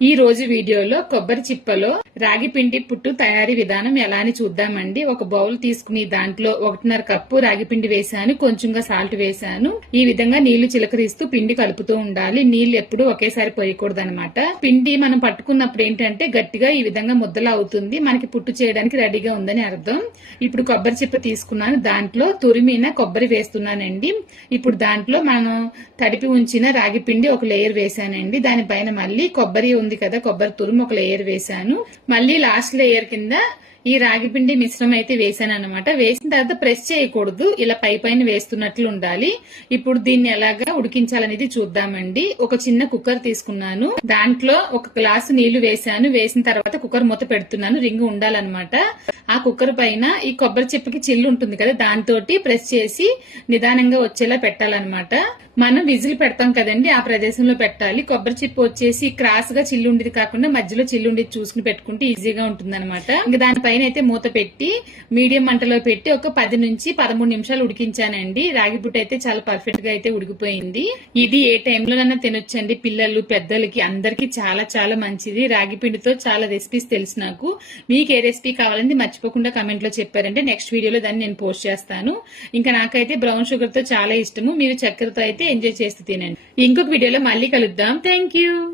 ఈ రోజు వీడియోలో కొబ్బరి చిప్పలో రాగి పిండి పుట్టు తయారీ విధానం ఎలా అని చూద్దామండి. ఒక బౌల్ తీసుకుని దాంట్లో ఒకటిన్నర కప్పు రాగి పిండి వేసాను కొంచెంగా సాల్ట్ వేసాను ఈ విధంగా నీళ్ళు చిలకరిస్తూ పిండి కలుపుతూ ఉండాలి. నీళ్ళు ఎప్పుడు ఒకేసారి పోయకూడదు అనమాట పిండి మనం పట్టుకున్నప్పుడు ఏంటంటే గట్టిగా ఈ విధంగా ముద్దలా అవుతుంది. మనకి పుట్టు చేయడానికి రెడీగా ఉందని అర్థం. ఇప్పుడు కొబ్బరి చిప్ప తీసుకున్నాను. దాంట్లో తురిమిన కొబ్బరి వేస్తున్నానండి. ఇప్పుడు దాంట్లో మనం తడిపి ఉంచిన రాగి పిండి ఒక లేయర్ వేశానండి. దానిపైన మళ్ళీ కొబ్బరి ఉంది కదా కొబ్బరి తురుము ఒక లేయర్ వేసాను మళ్ళీ లాస్ట్ లేయర్ కింద ఈ రాగి పిండి మిశ్రమం అయితే వేసాను అనమాట వేసిన తర్వాత ప్రెస్ చేయకూడదు. ఇలా పై పైన వేస్తున్నట్లు ఉండాలి. ఇప్పుడు దీన్ని ఎలాగా ఉడికించాలనేది చూద్దామండి. ఒక చిన్న కుక్కర్ తీసుకున్నాను. దాంట్లో ఒక గ్లాసు నీళ్ళు వేసాను వేసిన తర్వాత కుక్కర్ మూత పెడుతున్నాను. రింగ్ ఉండాలన్నమాట. ఆ కుక్కర్ పైన ఈ కొబ్బరి చెప్పుకి చిల్లు ఉంటుంది కదా దాంతో ప్రెస్ చేసి నిదానంగా వచ్చేలా పెట్టాలన్నమాట. మనం విజిల్ పెడతాం కదండి ఆ ప్రదేశంలో పెట్టాలి. కొబ్బరి చిప్పు వచ్చేసి క్రాస్గా చిల్లు ఉండేది కాకుండా మధ్యలో చిల్లు ఉండేది చూసుకుని పెట్టుకుంటే ఈజీగా ఉంటుంది అనమాట ఇంకా పైన అయితే మూత పెట్టి మీడియం మంటలో పెట్టి ఒక పది నుంచి పదమూడు నిమిషాలు ఉడికించానండి. రాగి బుట్ట అయితే చాలా పర్ఫెక్ట్గా అయితే ఉడికిపోయింది. ఇది ఏ టైంలోనైనా తినొచ్చండి. పిల్లలు పెద్దలకి అందరికి చాలా చాలా మంచిది. రాగి పిండితో చాలా రెసిపీస్ తెలుసు నాకు. మీకు ఏ రెసిపీ కావాలని మర్చిపోకుండా కమెంట్లో చెప్పారంటే నెక్స్ట్ వీడియోలో దాన్ని నేను పోస్ట్ చేస్తాను. ఇంకా నాకైతే బ్రౌన్ షుగర్తో చాలా ఇష్టము. మీరు చక్కెరతో అయితే ఎంజాయ్ చేస్తూ తినండి. ఇంకొక వీడియోలో మళ్ళీ కలుద్దాం. Thank you